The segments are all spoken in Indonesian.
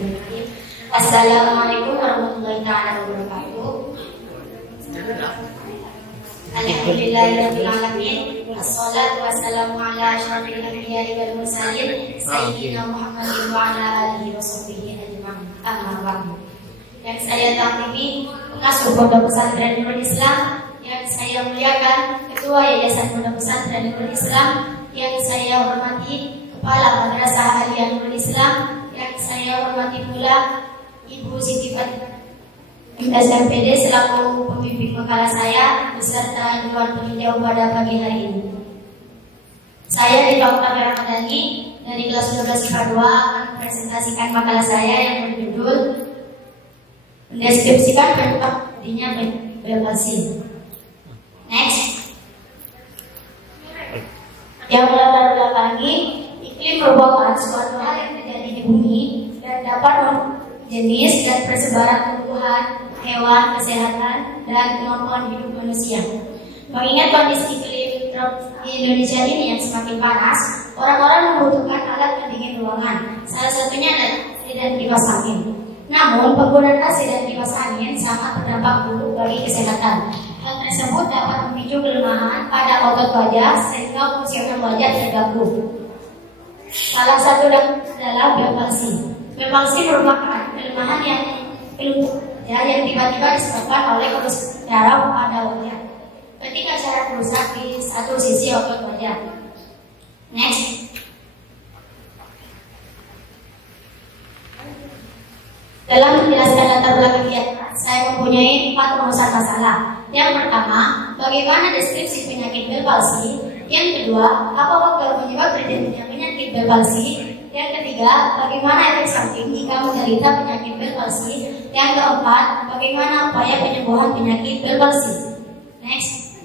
Assalamualaikum warahmatullahi wabarakatuh. Alhamdulillahirabbil alamin. Wassalatu wassalamu ala asyrofil anbiya'i wal mursalin sayyidina Muhammadin wa ala alihi washabbihi ajma'in. Amma ba'du. Yang saya tampili pengasuh Pondok Pesantren Nurul Islam, yang saya muliakan Ketua Yayasan Pondok Pesantren Nurul Islam, yang saya hormati Kepala Madrasah Aliyah Nurul Islam, yang saya hormati pula Ibu Siti Fatimah SMPD selaku pembimbing makalah saya beserta Dewan Peninjau pada pagi hari ini. Saya di Dr. Ramadhani dari kelas 12 IPA 2 akan presentasikan makalah saya yang berjudul mendeskripsikan penyebab terjadinya belvasi. Next. Yang melatar belakangi iklim merupakan suatu hal yang terjadi di bumi dan dapat jenis dan persebaran tumbuhan, hewan, kesehatan, dan kemampuan hidup manusia. Mengingat kondisi iklim di Indonesia ini yang semakin panas, orang-orang membutuhkan alat pendingin ruangan. Salah satunya adalah AC dan kipas angin. Namun, penggunaan AC dan kipas angin sangat berdampak buruk bagi kesehatan. Hal tersebut dapat memicu kelemahan pada otot wajah sehingga fungsional wajah terganggu. Salah satu adalah belvasi. Belvasi merupakan kelemahan yang tiba-tiba disebabkan oleh kerusakan syaraf pada wajah. Ketika syaraf rusak di satu sisi otot wajah. Next. Dalam menjelaskan latar belakang kiat, saya mempunyai 4 rumusan masalah. Yang pertama, bagaimana deskripsi penyakit belvasi? Yang kedua, apa faktor penyebab terjadinya penyakit belvasi? Yang ketiga, bagaimana efek samping jika menderita penyakit belvasi? Yang keempat, bagaimana upaya penyembuhan penyakit belvasi? Next.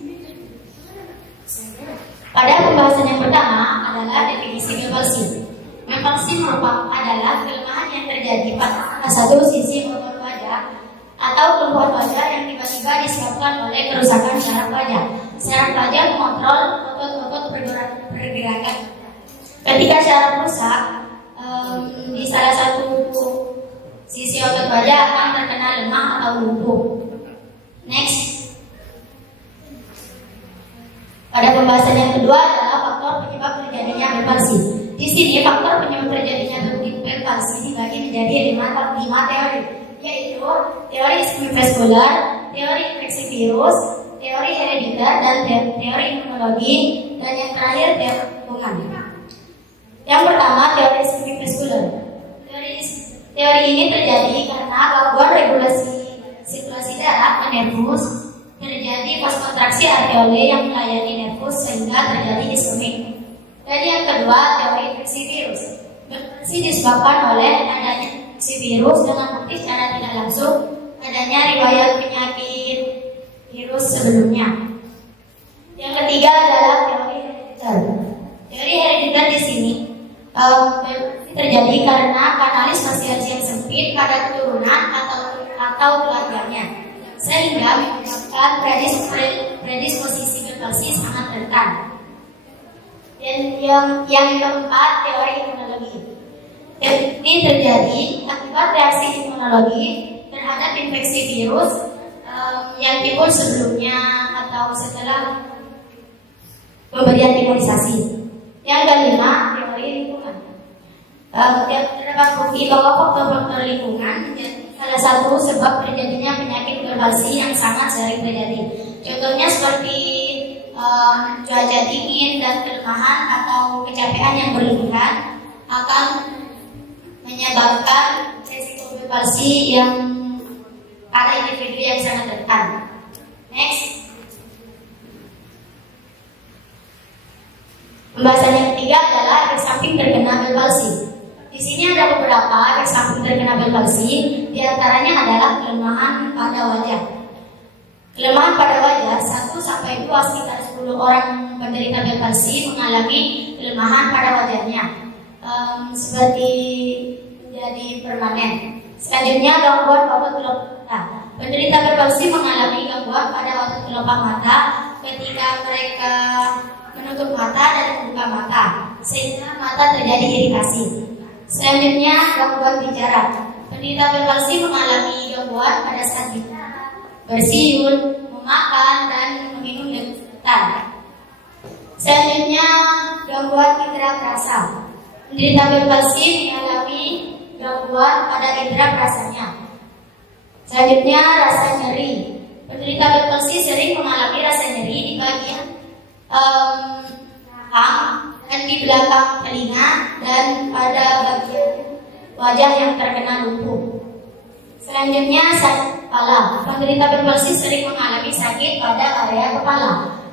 Pada pembahasan yang pertama adalah definisi belvasi. Belvasi adalah kelemahan yang terjadi pada satu sisi otot wajah atau tumbuhan wajah yang tiba-tiba disebabkan oleh kerusakan syaraf wajah. Syaraf wajah mengontrol otot-otot pergerakan. Ketika syaraf rusak di salah satu sisi otot wajah akan terkena lemah atau lumpuh. Next. Pada pembahasan yang kedua adalah faktor penyebab terjadinya belvasi. Di sini faktor penyebab terjadinya belvasi dibagi menjadi 5 teori, yaitu teori iskemik vaskular, teori infeksi virus, teori herediter, dan teori imunologi, dan yang terakhir teori lingkungan. Yang pertama, teori iskemik vaskular. Teori ini terjadi karena gangguan regulasi sirkulasi darah ke nervus, terjadi vaskontraksi arteriole yang melayani nervus sehingga terjadi iskemik. Dan yang kedua, teori infeksi virus. Belvasi disebabkan oleh adanya infeksi virus dengan bukti secara tidak langsung adanya riwayat penyakit virus sebelumnya. Yang ketiga adalah teori herediter. Teori herediter di sini terjadi karena kanalis vasilis yang sempit pada keturunan atau keluarganya, sehingga menyebabkan predisposisi belvasi sangat rentan. Dan yang keempat, teori imunologi. Ini terjadi akibat reaksi imunologi terhadap infeksi virus yang timbul sebelumnya atau setelah pemberian imunisasi. Yang kelima, teori lingkungan. Terdapat bukti bahwa faktor-faktor lingkungan salah satu sebab terjadinya penyakit belvasi yang sangat sering terjadi. Contohnya seperti cuaca dingin dan kelemahan atau kecapean yang berlebihan akan menyebabkan resiko belvasi yang pada individu yang sangat rentan. Next. Pembahasan yang ketiga adalah efek samping terkena belvasi. Di sini ada beberapa efek samping terkena belvasi, di antaranya adalah kelemahan pada wajah. Kelemahan pada wajah 1-2 sekitar 10 orang penderita belvasi mengalami kelemahan pada wajahnya, seperti menjadi permanen. Selanjutnya, gangguan otot kelopak mata. Penderita belvasi mengalami gangguan pada otot kelopak mata ketika mereka menutup mata dan membuka mata, sehingga mata terjadi iritasi. Selanjutnya, gangguan bicara. Penderita bel palsi mengalami gangguan pada saat bicara, bersiul, memakan, dan meminum detak. Selanjutnya, gangguan indera perasa. Penderita bel palsi mengalami gangguan pada indera perasanya. Selanjutnya, rasa nyeri. Penderita bel palsi sering mengalami rasa nyeri di bagian rahang dan di belakang telinga dan pada bagian wajah yang terkena lumpuh. Selanjutnya, sakit kepala. Penderita bel palsi sering mengalami sakit pada area kepala.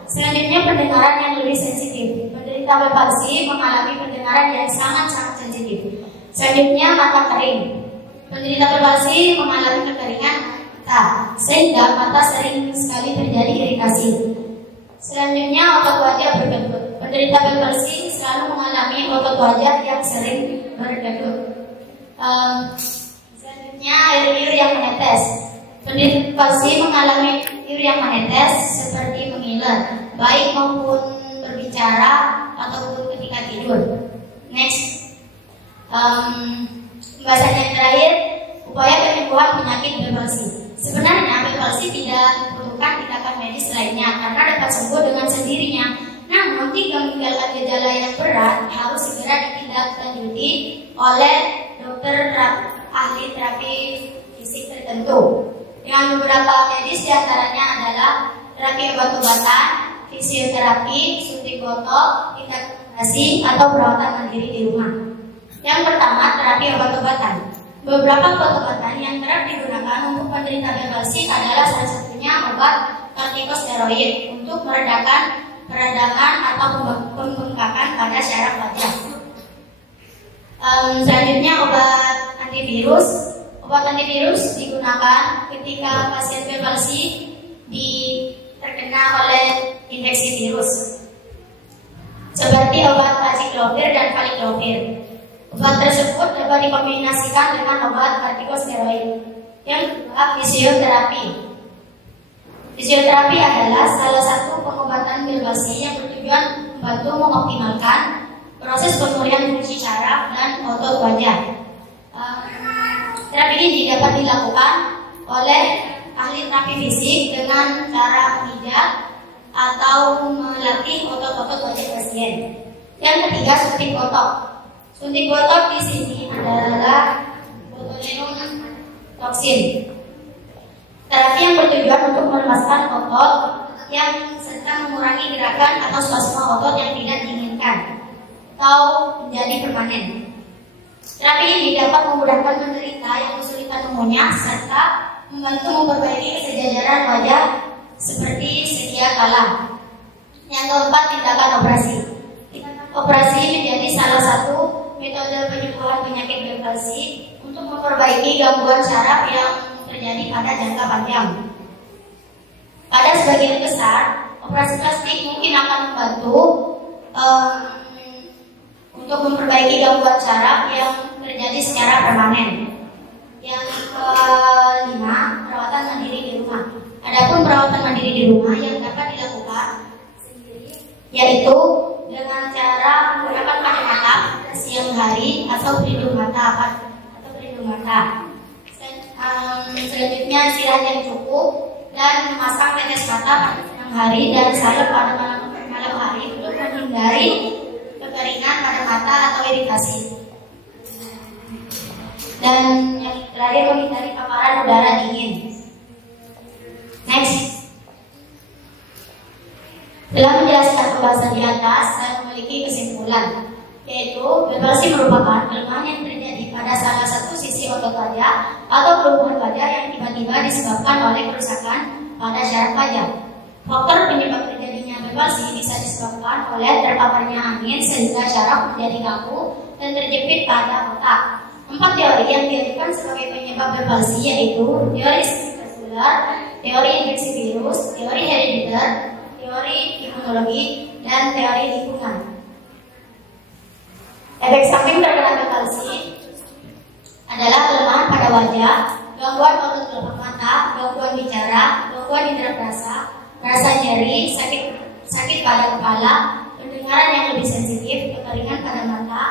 Selanjutnya, pendengaran yang lebih sensitif. Penderita bel palsi mengalami pendengaran yang sangat-sangat sensitif. Selanjutnya, mata kering. Penderita bel palsi mengalami kekeringan mata, sehingga mata sering sekali terjadi iritasi. Selanjutnya, otot wajah berdegup. Penderita bel palsi selalu mengalami otot wajah yang sering berdegup. Selanjutnya, air yang menetes. Penderita palsi mengalami air yang menetes seperti mengiler, baik maupun berbicara ataupun ketika tidur. Next, pembahasan yang terakhir, upaya penyembuhan penyakit bel palsi. Sebenarnya bel palsi tidak membutuhkan tindakan medis lainnya karena dapat sembuh dengan sendirinya. Namun, jika meninggalkan gejala yang berat, harus segera ditindaklanjuti oleh dokter ahli terapi fisik tertentu. Dengan beberapa medis diantaranya adalah terapi obat-obatan, fisioterapi, suntik botol, integrasi, atau perawatan mandiri di rumah. Yang pertama, terapi obat-obatan. Beberapa obat-obatan yang kerap digunakan untuk penderita bel palsi adalah salah satunya obat kortikosteroid untuk meredakan peradangan atau pembengkakan pada syaraf wajah. Selanjutnya, obat antivirus. Obat antivirus digunakan ketika pasien bel palsi terkena oleh infeksi virus, seperti obat acyclovir dan valciclovir. Obat tersebut dapat dikombinasikan dengan obat kortikosteroid. Yang kedua, fisioterapi. Fisioterapi adalah salah satu pengobatan bel palsi yang bertujuan membantu mengoptimalkan proses pemulihan fungsi syaraf dan otot wajah. Terapi ini dapat dilakukan oleh ahli terapi fisik dengan cara memijat atau melatih otot-otot wajah pasien. Yang ketiga, suntik botok. Suntik botok di sini adalah botulinum toksin. Terapi yang bertujuan untuk melemaskan otot yang serta mengurangi gerakan atau spasme otot yang tidak diinginkan atau menjadi permanen. Terapi ini dapat memudahkan penderita yang kesulitan mengunyah serta membantu memperbaiki kesejajaran wajah seperti sedia kala. Yang keempat, tindakan operasi. Operasi menjadi salah satu metode penyembuhan penyakit bel palsi untuk memperbaiki gangguan syaraf yang terjadi pada jangka panjang. Pada sebagian besar, operasi plastik mungkin akan membantu untuk memperbaiki gangguan syaraf yang terjadi secara permanen. Yang kelima, perawatan mandiri di rumah. Adapun perawatan mandiri di rumah yang dapat dilakukan sendiri, yaitu dengan cara menggunakan kacamata siang hari atau pelindung mata selanjutnya istirahat yang cukup dan memasang tetes mata pada siang hari dan salep pada malam hari untuk menghindari kekeringan pada mata atau iritasi. Dan yang terakhir, menghindari paparan udara dingin. Next. Setelah menjelaskan pembahasan di atas, saya memiliki kesimpulan, yaitu bel palsi merupakan kelemahan yang terjadi pada salah satu sisi otot wajah atau kelumpuhan wajah yang tiba-tiba disebabkan oleh kerusakan pada syaraf wajah. Faktor penyebab terjadinya bel palsi bisa disebabkan oleh terpaparnya angin sehingga syaraf menjadi kaku dan terjepit pada otak. 4 teori yang diajukan sebagai penyebab bel palsi yaitu teori vaskular, teori infeksi virus, teori herediter, teori imunologi, dan teori lingkungan. Efek samping terkena bel palsi adalah kelemahan pada wajah, gangguan otot kelopak mata, gangguan bicara, gangguan indera perasa, rasa nyeri, sakit pada kepala, pendengaran yang lebih sensitif, kekeringan pada mata,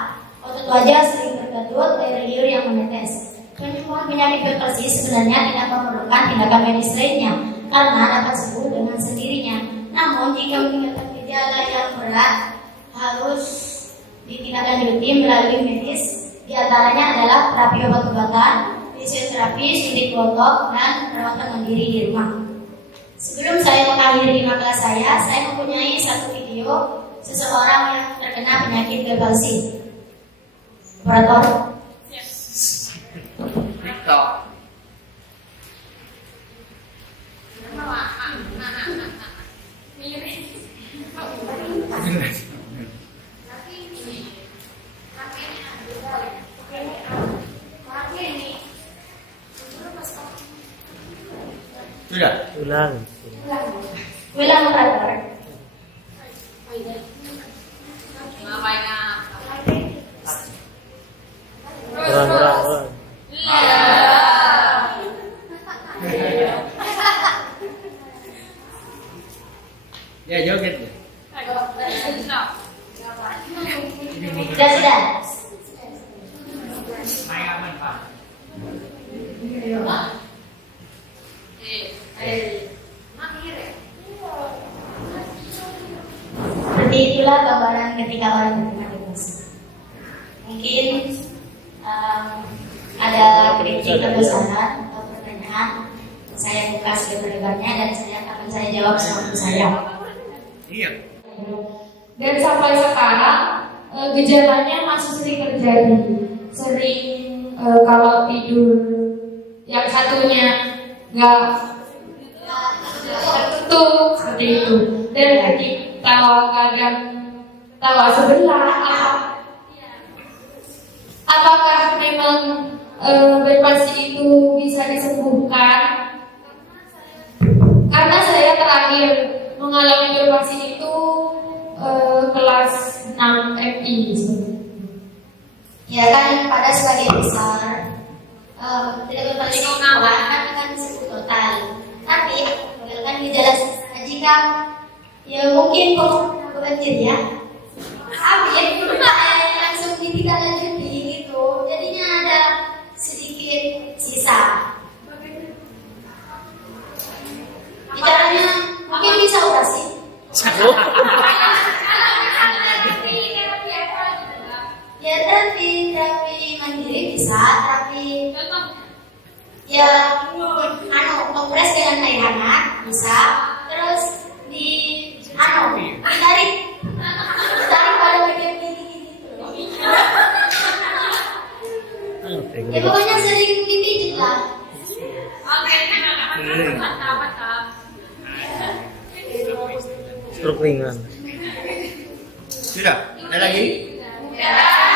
otot wajah sering bergerak berkedut, air liur yang menetes. Penyembuhan penyakit hipertensi sebenarnya tidak memerlukan tindakan medis lainnya karena dapat sembuh dengan sendirinya. Namun jika meninggalkan gejala yang berat harus ditindaklanjuti melalui medis. Di antaranya adalah terapi obat-obatan, fisioterapi, suntik botok, dan perawatan mandiri di rumah. Sebelum saya mengakhiri makalah saya mempunyai satu video seseorang yang terkena penyakit cerebral palsy. Operator. Sudah. Ulang operator. Ulang. Ya joget. Sudah. Seperti itulah gambaran ketika orang terkena depresi. Mungkin ada kritik atau saran atau pertanyaan, saya buka lebar-lebarnya dan akan saya jawab sewaktu saya. Iya. Dan sampai sekarang gejalanya masih sering terjadi. Sering kalau tidur yang satunya nggak tertutup seperti itu. Dan ketika kadang tawa sebelah, apakah memang depresi itu bisa disembuhkan? Karena saya terakhir mengalami depresi itu kelas 6 MI. Ya kan pada sebagian besar tidak berarti orang akan sembuh total. Tapi kan gejala jika ya mungkin pokoknya banjir ya. Habis langsung ditindaklanjuti gitu. Jadinya ada sedikit sisa. Bicaranya mungkin bisa operasi. Ya terapi mandiri bisa, tapi ya kompres dengan air hangat bisa, terus ditarik pada bagian gigi gitu. Ya pokoknya sering dipijit lah. Stroke ringan. Sudah. Ada lagi? Ya.